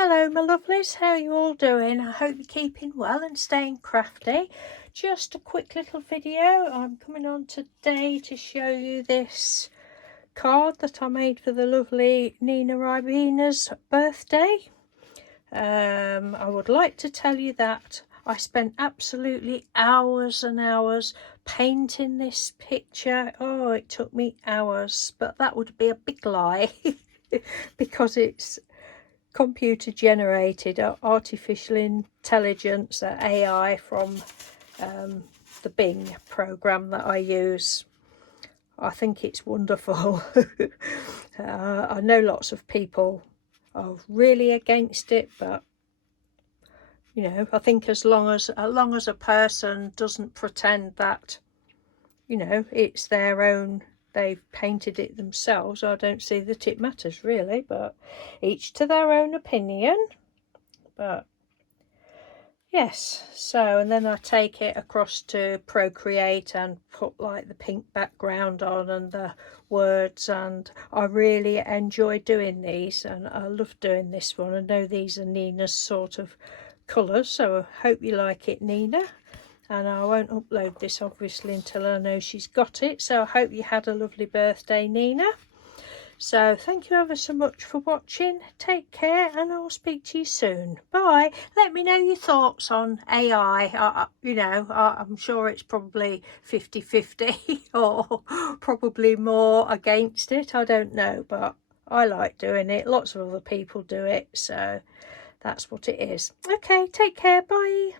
Hello my lovelies, how are you all doing? I hope you're keeping well and staying crafty. Just a quick little video. I'm coming on today to show you this card that I made for the lovely Nina Ribina's birthday. I would like to tell you that I spent absolutely hours and hours painting this picture. Oh, it took me hours, but that would be a big lie because it's computer generated, artificial intelligence, AI from the Bing program that I use. I think it's wonderful. I know lots of people are really against it, but you know, I think as long as a person doesn't pretend that, you know, it's their own, they've painted it themselves, I don't see that it matters really, but each to their own opinion. But yes, so and then I take it across to Procreate and put like the pink background on and the words, and I really enjoy doing these and I love doing this one. I know these are Nina's sort of colours, so I hope you like it, Nina. And I won't upload this obviously until I know she's got it, so I hope you had a lovely birthday, Nina. So thank you ever so much for watching. Take care and I'll speak to you soon. Bye. Let me know your thoughts on AI. You know, I'm sure it's probably 50-50 or probably more against it. I don't know, but I like doing it. Lots of other people do it, so that's what it is. Okay, take care. Bye.